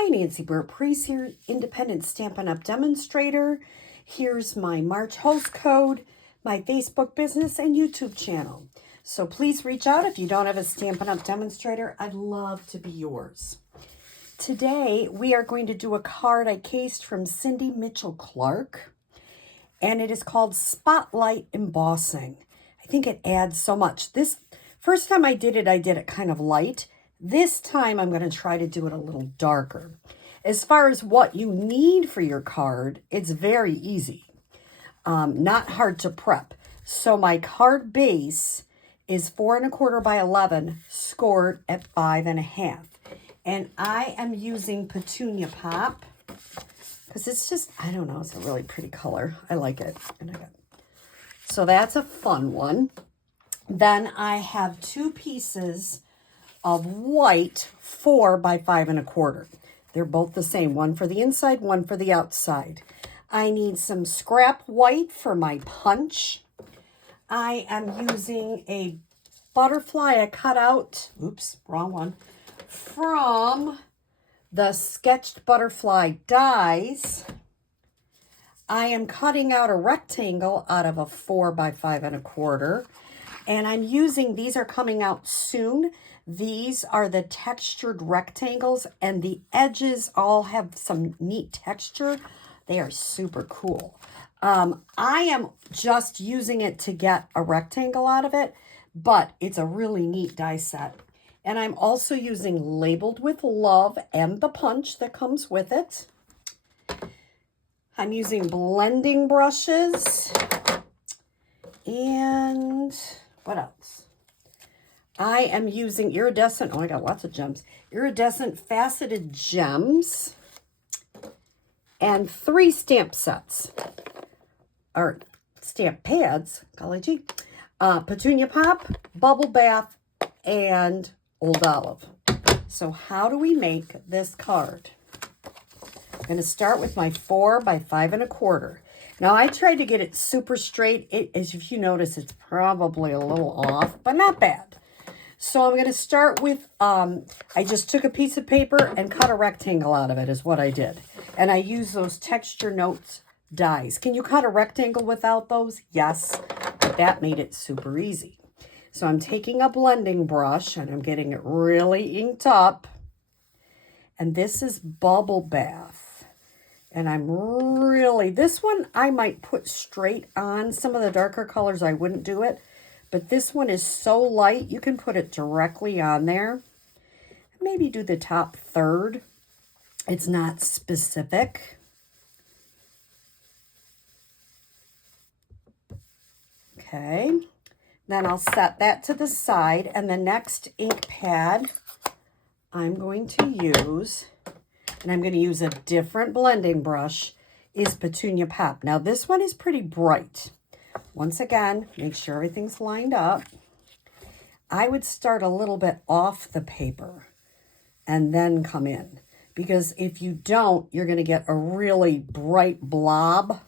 Hi, Nancy Burt-Preece here, independent Stampin' Up! Demonstrator. Here's my March host code, my Facebook business, and YouTube channel. So please reach out if you don't have a Stampin' Up! Demonstrator. I'd love to be yours. Today, we are going to do a card I cased from Cindy Mitchell-Clark, and it is called Spotlight Embossing. I think it adds so much. This first time I did it kind of light. This time I'm going to try to do it a little darker. As far as what you need for your card, it's very easy. Not hard to prep. So my card base is 4 1/4 by 11, scored at 5 1/2. And I am using Petunia Pop because it's just, I don't know, it's a really pretty color. I like it. So that's a fun one. Then I have 2 pieces of white 4 by 5 1/4. They're both the same, one for the inside, one for the outside. I need some scrap white for my punch. I am using a butterfly I cut out, oops, wrong one, from the Sketched Butterfly dies. I am cutting out a rectangle out of a 4 by 5 1/4. And I'm using, these are coming out soon. These are the textured rectangles, and the edges all have some neat texture. They are super cool. I am just using it to get a rectangle out of it, but it's a really neat die set. And I'm also using Labeled with Love and the punch that comes with it. I'm using blending brushes. And what else? I am using iridescent, oh, I got lots of gems. Iridescent faceted gems. And 3 stamp sets. Or stamp pads, golly gee. Petunia Pop, Bubble Bath, and Old Olive. So how do we make this card? I'm going to start with my 4 by 5 1/4. Now, I tried to get it super straight. As if you notice, it's probably a little off, but not bad. So I'm going to start with, I just took a piece of paper and cut a rectangle out of it is what I did. And I use those Texture Notes dies. Can you cut a rectangle without those? Yes, but that made it super easy. So I'm taking a blending brush and I'm getting it really inked up. And this is Bubble Bath. And I'm really, this one I might put straight on. Some of the darker colors I wouldn't do it. But this one is so light, you can put it directly on there. Maybe do the top third. It's not specific. Okay. Then I'll set that to the side. And the next ink pad I'm going to use, and I'm going to use a different blending brush, is Petunia Pop. Now, this one is pretty bright. Once again, make sure everything's lined up. I would start a little bit off the paper and then come in. Because if you don't, you're going to get a really bright blob.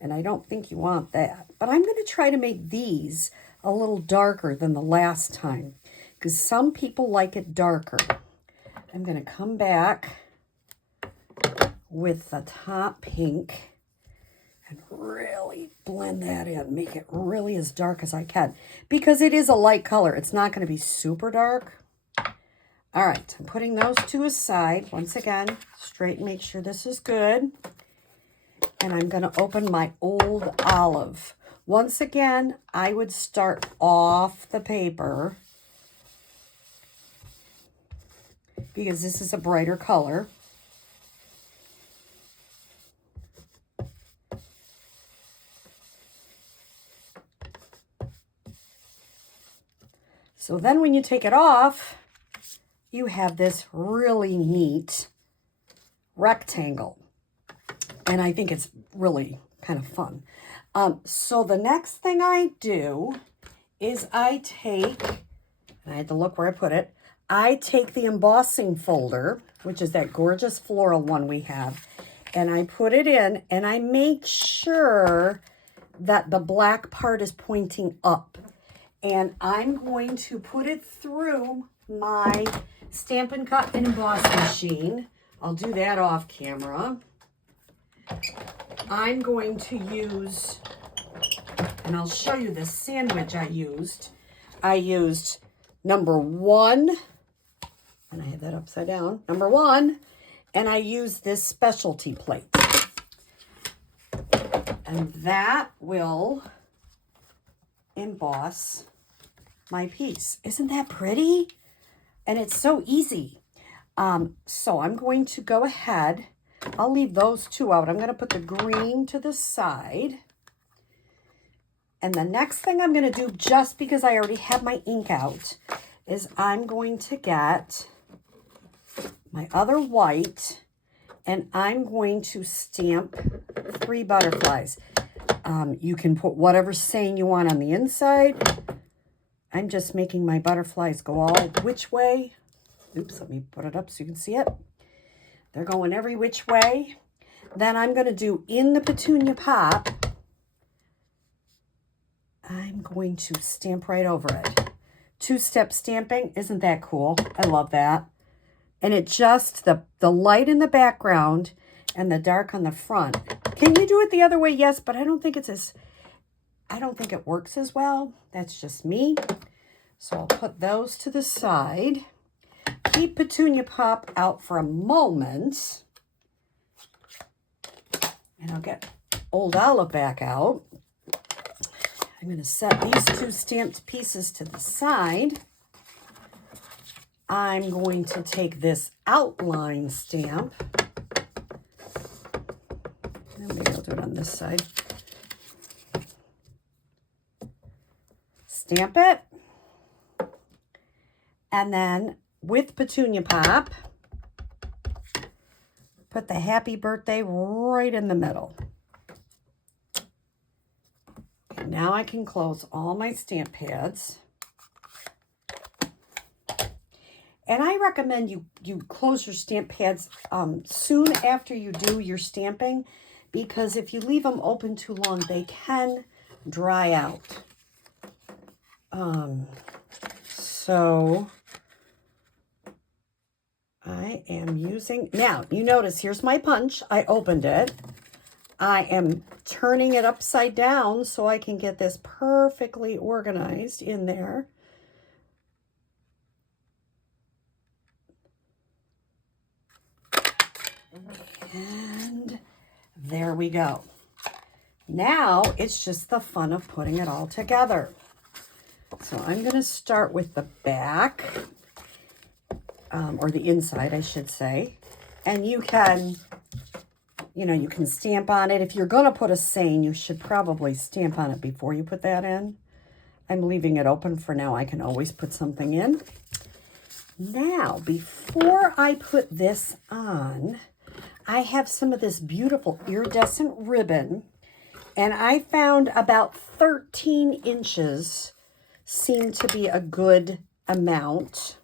And I don't think you want that. But I'm going to try to make these a little darker than the last time. Because some people like it darker. I'm going to come back with the top pink and really blend that in. Make it really as dark as I can. Because it is a light color. It's not going to be super dark. All right. I'm putting those 2 aside. Once again, straighten, make sure this is good. And I'm going to open my Old Olive. Once again, I would start off the paper because this is a brighter color. So then when you take it off, you have this really neat rectangle. And I think it's really kind of fun. So the next thing I do is I take, and I had to look where I put it, I take the embossing folder, which is that gorgeous floral one we have, and I put it in, and I make sure that the black part is pointing up. And I'm going to put it through my Stampin' Cut and Emboss machine I'll do that off camera. I'm going to use, and I'll show you the sandwich I used. I used number 1, and I have that upside down, number 1, and I used this specialty plate. And that will emboss my piece. Isn't that pretty? And it's so easy. So I'm going to go ahead. I'll leave those 2 out. I'm going to put the green to the side. And the next thing I'm going to do, just because I already have my ink out, is I'm going to get my other white, and I'm going to stamp 3 butterflies. You can put whatever saying you want on the inside. I'm just making my butterflies go all which way. Oops, let me put it up so you can see it. They're going every which way. Then I'm going to do in the petunia pop, I'm going to stamp right over it. 2-step stamping. Isn't that cool? I love that. And it just, the light in the background and the dark on the front. Can you do it the other way? Yes, but I don't think it works as well. That's just me. So I'll put those to the side. Keep petunia pop out for a moment. And I'll get Old Olive back out. I'm going to set these 2 stamped pieces to the side. I'm going to take this outline stamp. And maybe I'll do it on this side. Stamp it. And then with petunia pop, put the happy birthday right in the middle. And now I can close all my stamp pads. And I recommend you close your stamp pads soon after you do your stamping, because if you leave them open too long, they can dry out. So I am using, now you notice here's my punch. I opened it. I am turning it upside down so I can get this perfectly organized in there. And there we go. Now it's just the fun of putting it all together. So I'm going to start with the back, or the inside, I should say. And you can, you can stamp on it. If you're going to put a saying, you should probably stamp on it before you put that in. I'm leaving it open for now. I can always put something in. Now, before I put this on, I have some of this beautiful iridescent ribbon, and I found about 13 inches seemed to be a good amount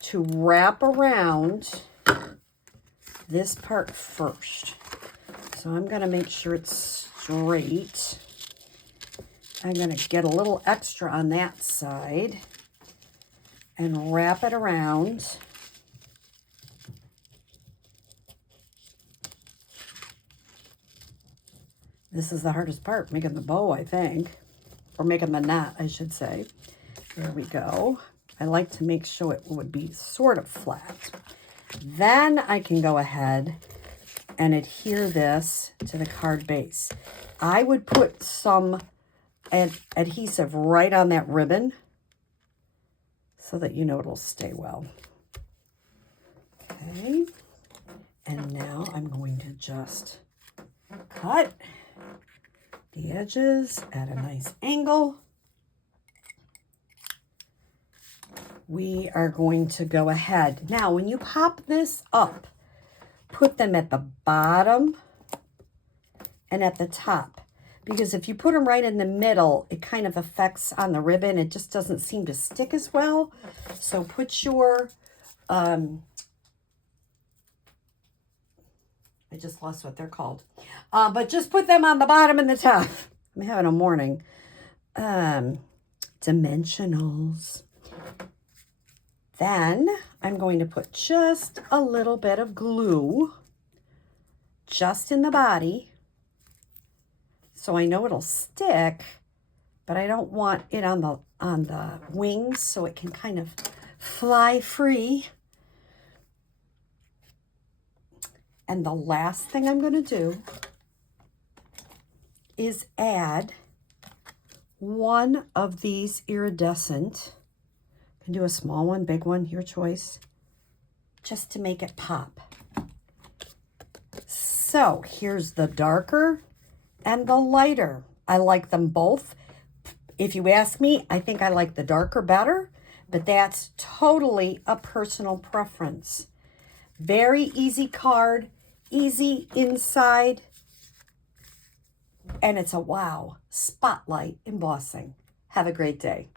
to wrap around this part first. So I'm going to make sure it's straight. I'm going to get a little extra on that side and wrap it around. This is the hardest part, making the bow, I think. Or making the knot, I should say. There we go. I like to make sure it would be sort of flat. Then I can go ahead and adhere this to the card base. I would put some adhesive right on that ribbon so that it'll stay well. Okay. And now I'm going to just cut the edges at a nice angle. We are going to go ahead. Now, when you pop this up, put them at the bottom and at the top. Because if you put them right in the middle, it kind of affects on the ribbon. It just doesn't seem to stick as well. So put your, I just lost what they're called. But just put them on the bottom and the top. I'm having a morning. Dimensionals. Then I'm going to put just a little bit of glue just in the body, so I know it'll stick, but I don't want it on the wings, so it can kind of fly free. And the last thing I'm going to do is add one of these iridescent. You can do a small one, big one, your choice, just to make it pop. So here's the darker and the lighter. I like them both. If you ask me, I think I like the darker better, but that's totally a personal preference. Very easy card, easy inside, and it's a wow spotlight embossing. Have a great day.